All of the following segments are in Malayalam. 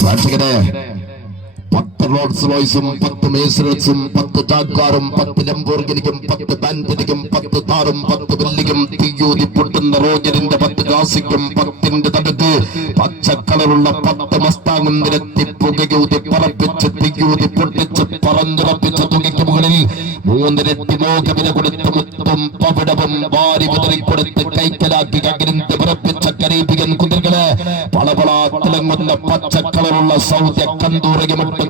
പ്രേക്ഷകരെ 10 റോൾസ് റോയ്സും 10 മേഴ്സിഡീസും 10 ജാഗ്വാറും 10 ലംബോർഗിനിയും 10 ബാൻഡിനും 10 താറും 10 വെല്ലിയും തീയൂതി പൊട്ടുന്ന റോജറിന്റെ 10 ക്ലാസിക്കും 10ന്റെ തടുക്ക് പച്ചക്കളറുള്ള 10 മസ്താങ്ങും നിരത്തി പുകയൂതി പറപ്പിച്ച് തീയൂതി പൊട്ടിച്ച് പറന്നുറപ്പിച്ച തുകയ്ക്ക് മുകളിൽ 3 മോഹവില കൊടുത്ത് മുത്തും പവിടവും വാരി വിതറിക്കൊടുത്ത് കൈക്കലാക്കി അഗ്നിന്റെ വിറപ്പിച്ച കരീബിയൻ കുതിരകള് പളപള തിളങ്ങുന്ന പച്ചക്കളറുള്ള സൗദി കന്തൂറയുമിട്ട്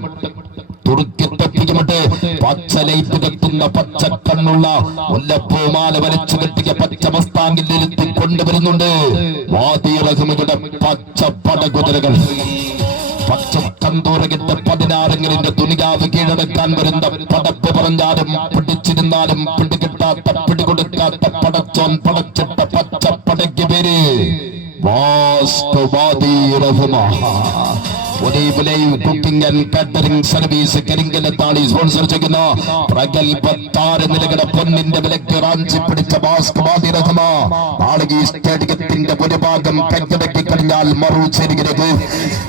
തുറുക്കിത്തൊപ്പിക്കുമിട്ട് പച്ച ലൈറ്റ് കത്തുന്ന പച്ചക്കണ്ണുള്ള മുല്ലപ്പൂമാല വലിച്ചു കെട്ടിയ പച്ച മസ്താങ്കിൽ ഇരുത്തി കൊണ്ടുവരുന്നുണ്ട് വാദിയുടെ പച്ച പടകുതിരകൾ. പച്ച കന്തൂറകിട്ട് 16 തുണികാവ് കീഴടക്കാൻ വരുന്ന പടപ്പ് പറഞ്ഞാലും പിടിച്ചിരുന്നാലും പിടികിട്ടാത്ത പിടികൊടുക്കാത്ത പടച്ചോൻ പടച്ചിട്ട പച്ച പടയ്ക്ക് പേര് cooking and catering service Karinkallathani sponsor ചെയ്യുന്ന പ്രഗൽഭ താരനിലകളുടെ പൊന്നിന്റെ വിലക്ക് റാഞ്ചി പിടിച്ച ബാസ്കവാദി റഹ്മ ആളുകി സ്റ്റേഡിയത്തിന്റെ ഒരു ഭാഗം കൈക്കടക്കി കഴിഞ്ഞാൽ മറുചേരിയിലേക്ക്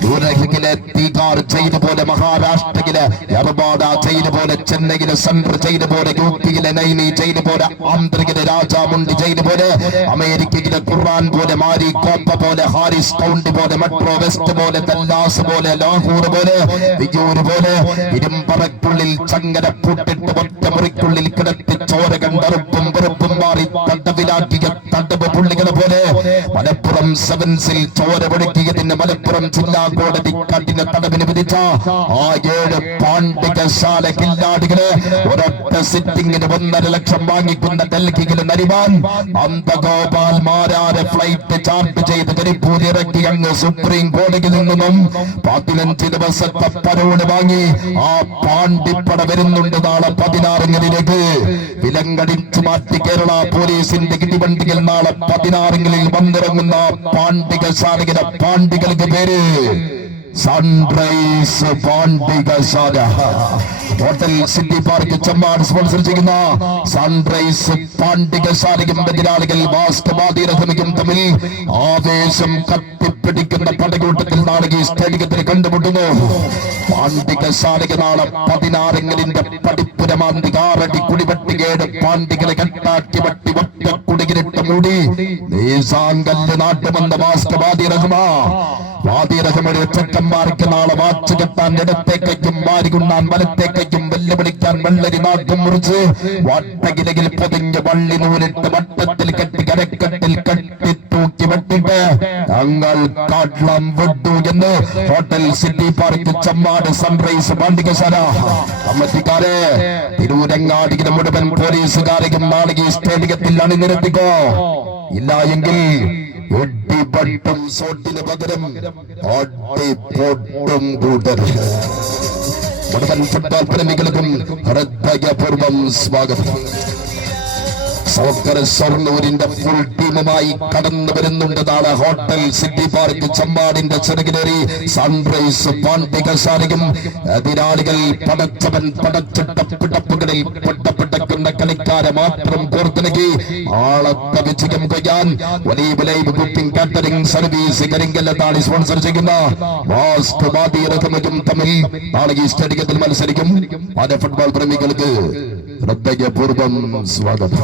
ദൂരഹിലെ തീകാർ ചെയ്ത പോലെ മഹാരാഷ്ട്രയിലെ യർബാദ ചെയ്ത പോലെ ചെന്നൈയിലെ സെൻട്രൽ ചെയ്ത പോലെ യുപിയിലെ നൈനി ചെയ്ത പോലെ ആന്ധ്രയിലെ രാജാമുണ്ടി ചെയ്ത പോലെ അമേരിക്കയിലെ ഖുർആൻ പോലെ മാരി കോപ്പ പോലെ ഹാരിസ് കൗണ്ടി പോലെ മെട്രോ വെസ്റ്റ് പോലെ ദല്ലാസ് പോലെ ലാഹോർ പോലെ വിജൂർ പോലെ ഇരുമ്പറയ്ക്കുള്ളിൽ ചങ്ങല പൂട്ടിട്ട് ഒറ്റമുറിക്കുള്ളിൽ കിടത്തി ചോര കണ്ടറുപ്പും വെറുപ്പും മാറി തടവിലാക്കിയ തടവ് പുള്ളികളെ പോലെ മലപ്പുറം സെവൻസിൽ ചോര പൊടുക്കിയതിന് മലപ്പുറം ജില്ലാ കോടതി കഠിന തടവിന് വിധിച്ച ആ 7 പാണ്ഡികശാല കില്ലാടികള് ഒരൊറ്റ സിറ്റിംഗിന് 1.5 ലക്ഷം വാങ്ങിക്കുന്ന ഡൽഹിയിലെ നരിമാൻ അന്തഗോപാൽ മാരാരെ ഫ്ലൈറ്റ് ചാർട്ട് ചെയ്ത് കരിപ്പൂർ ഇറക്കി അങ്ങ് സുപ്രീം കോടതിയിൽ നിന്നും 15 ദിവസത്തെ പരോട് വാങ്ങി ആ പാണ്ഡിപ്പട വരുന്നുണ്ട് നാളെ 16 വിലങ്ങടിച്ചു മാറ്റി കേരള പോലീസിന്റെ ഇടിവണ്ടിയിൽ നാളെ 16 വന്നിറങ്ങുന്ന പാണ്ഡികശാലയുടെ പാണ്ഡികൾക്ക് പേര് sunrise Pandikasala. Hotel City Park Chemmad sponsor ചെയ്യുന്ന സൺറൈസ് പാണ്ഡികശാലയും എതിരാളികൾ ബാസ്കവാദി റഹ്മയും തമ്മിൽ ആവേശം കത്തിപ്പിടിക്കുന്ന പടകൂട്ടത്തിൽ നാളെ ഈ സ്റ്റേഡിയത്തിൽ കണ്ടുമുട്ടുന്നു. പാണ്ഡികശാലയ്ക്ക് നാളെ 16 പടിപ്പുരമാന്തി 6 അടി കുടിവെട്ടികേട് പാണ്ഡികളെ കെട്ടാക്കി വട്ടി ഒറ്റ കുടികിരിട്ട് മൂടി ദേശാങ്കല്ല് നാട്ടുമെന്ന ബാസ്കവാദി റഹ്മ വാദി റഹ്മയുടെ ചെക്കന്മാർക്ക് നാളെ വാച്ച് കെട്ടാൻ ഇടത്തേക്കും വാരികുണ്ണാൻ വലത്തേക്കും വെല്ലുവിളിക്കാൻ വെള്ളരി നാട്ടും മുറിച്ച് വട്ടകിലയിൽ പൊതിഞ്ഞ് വള്ളി നൂലിട്ട് വട്ടത്തിൽ കെട്ടി കരക്കെട്ടിൽ കെട്ടി തൂക്കി വെട്ടിട്ട് തങ്ങൾ കാട്ടളം വിട്ടു എന്ന് Hotel City Park Chemmad Sunrise പാണ്ഡികശാല കമ്മിറ്റിക്കാരെ തിരൂരങ്ങാടിയിലെ മുഴുവൻ പോലീസുകാരെയും നാളെ ഈ സ്റ്റേഡിയത്തിൽ അണിനിരത്തിക്കോ. ഇല്ല എങ്കിൽ ഒട്ടിപ്പട്ടും സോട്ടിന് പകരം ഒട്ടിപ്പൊട്ടും കൂട്ടർ. മുഴുവൻ ഫുട്ബോൾ പ്രേമികൾക്കും ഹൃദയപൂർവ്വം സ്വാഗതം. ഷൊർണൂരിന്റെ ഫുൾ ടീമുമായി കടന്നു വരുന്നുണ്ട് നാളെ ഹോട്ടൽ സിറ്റി പാർക്ക് ചെമ്മാടിന്റെ ചെറുകിലേറി സൺറൈസ് പാണ്ഡികശാലയും എതിരാളികൾ പടച്ചവൻ പടച്ചിട്ട പിടപ്പുകളിൽ പൊട്ടപ്പിടക്കുന്ന കളിക്കാരെ മാത്രം കോർത്തിണക്കി ആളത്തെ വിജയം കൊയ്യാൻ വലിയ live cooking catering service Karinkallathani sponsor ചെയ്യുന്ന ബാസ്കവാദി റഹ്മയും തമ്മിൽ നാളെ ഈ സ്റ്റേഡിയത്തിൽ മത്സരിക്കും. ഫുട്ബോൾ പ്രേമികൾക്ക് ഹൃദയപൂർവ്വം സ്വാഗതം.